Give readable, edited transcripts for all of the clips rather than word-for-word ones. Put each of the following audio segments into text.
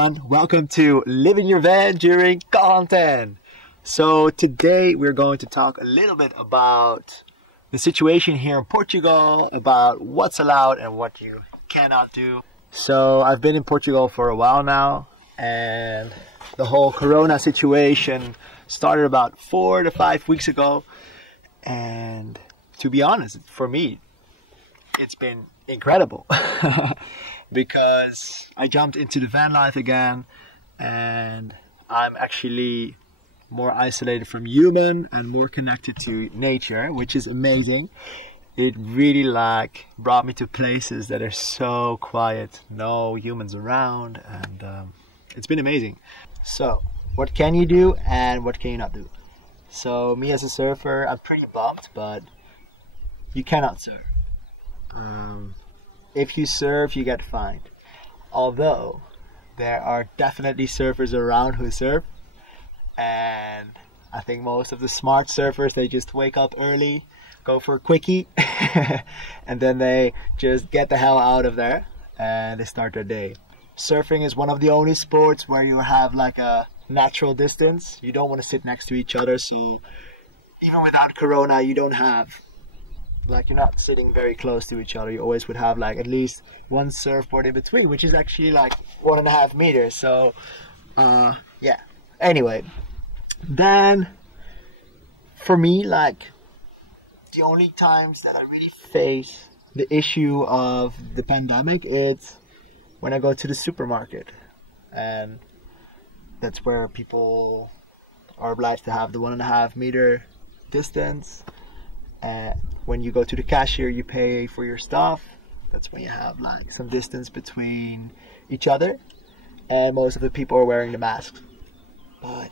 everyone, welcome to Living Your Van During Quarantine. So today we're going to talk a little bit about the situation here in Portugal, about what's allowed and what you cannot do. So I've been in Portugal for a while now, and the whole Corona situation started about 4 to 5 weeks ago. And to be honest, for me, it's been incredible because I jumped into the van life again, and I'm actually more isolated from human and more connected to nature, which is amazing. It really brought me to places that are so quiet, no humans around, and it's been amazing. So what can you do and what can you not do? So me as a surfer, I'm pretty bummed, but you cannot surf. If you surf, you get fined. Although there are definitely surfers around who surf, and I think most of the smart surfers, they just wake up early, go for a quickie, and then they just get the hell out of there and they start their day. Surfing is one of the only sports where you have like a natural distance. You don't want to sit next to each other, so even without Corona, you don't have you're not sitting very close to each other. You always would have at least one surfboard in between, which is actually 1.5 meters. So yeah, anyway, then for me, the only times that I really face the issue of the pandemic, it's when I go to the supermarket, and that's where people are obliged to have the 1.5 meter distance. When you go to the cashier, you pay for your stuff. That's when you have some distance between each other, and most of the people are wearing the masks. But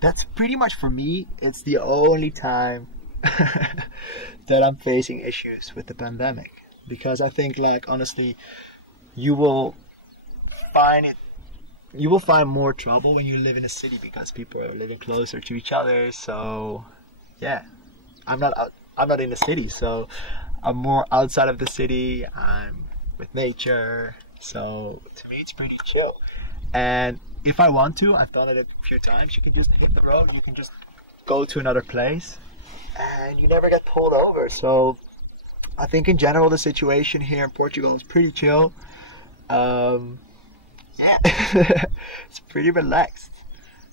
that's pretty much, for me, it's the only time that I'm facing issues with the pandemic, because I think honestly, you will find more trouble when you live in a city because people are living closer to each other. So yeah, I'm not in the city, so I'm more outside of the city. I'm with nature, so to me it's pretty chill. And if I want to, I've done it a few times, you can just hit the road, you can just go to another place and you never get pulled over. So I think in general the situation here in Portugal is pretty chill. Yeah, it's pretty relaxed.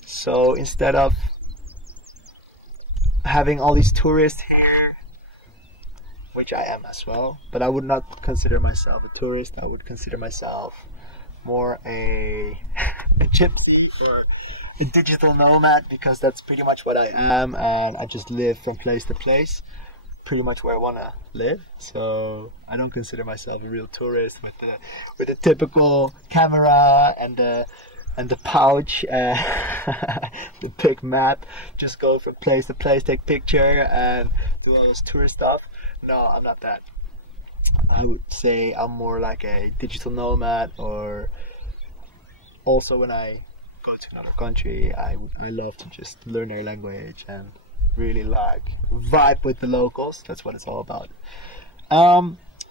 So instead of having all these tourists here, which I am as well, but I would not consider myself a tourist. I would consider myself more a gypsy or a digital nomad, because that's pretty much what I am, and I just live from place to place, pretty much where I want to live. So I don't consider myself a real tourist with the typical camera and the pouch, the big map, just go from place to place, take picture and do all this tourist stuff. No, I'm not that. I would say I'm more like a digital nomad, or also when I go to another country, I love to just learn their language and really vibe with the locals. That's what it's all about.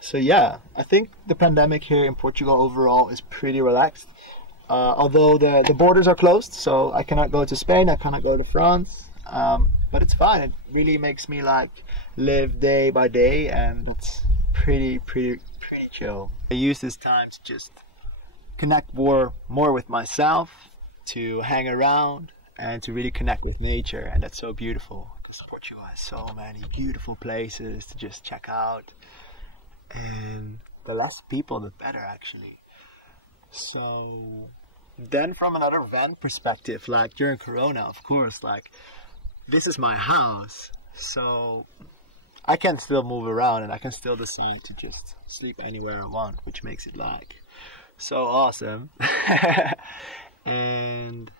So yeah, I think the pandemic here in Portugal overall is pretty relaxed. Although the borders are closed, so I cannot go to Spain, I cannot go to France, but it's fine. It really makes me live day by day, and it's pretty chill. I use this time to just connect more with myself, to hang around, and to really connect with nature, and that's so beautiful because Portugal has so many beautiful places to just check out, and the less people the better actually. So then from another van perspective, during Corona, of course, this is my house, so I can still move around and I can still decide to just sleep anywhere I want, which makes it so awesome. And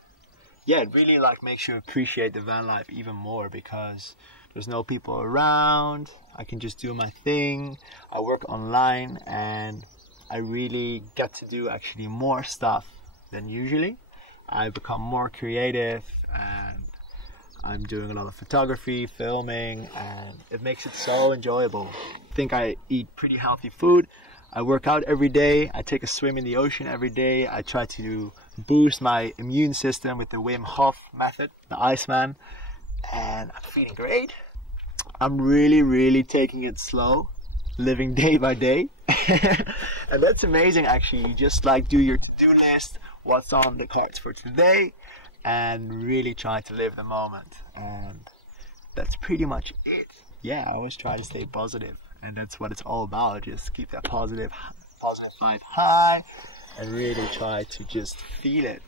yeah, it really makes you appreciate the van life even more, because there's no people around. I can just do my thing. I work online, and I really get to do actually more stuff than usually. I become more creative, and I'm doing a lot of photography, filming, and it makes it so enjoyable. I think I eat pretty healthy food. I work out every day. I take a swim in the ocean every day. I try to boost my immune system with the Wim Hof method, the Iceman, and I'm feeling great. I'm really taking it slow, living day by day. And that's amazing actually. You just like do your to-do list, what's on the cards for today, and really try to live the moment. And that's pretty much it. Yeah, I always try to stay positive, and that's what it's all about. Just keep that positive vibe high and really try to just feel it.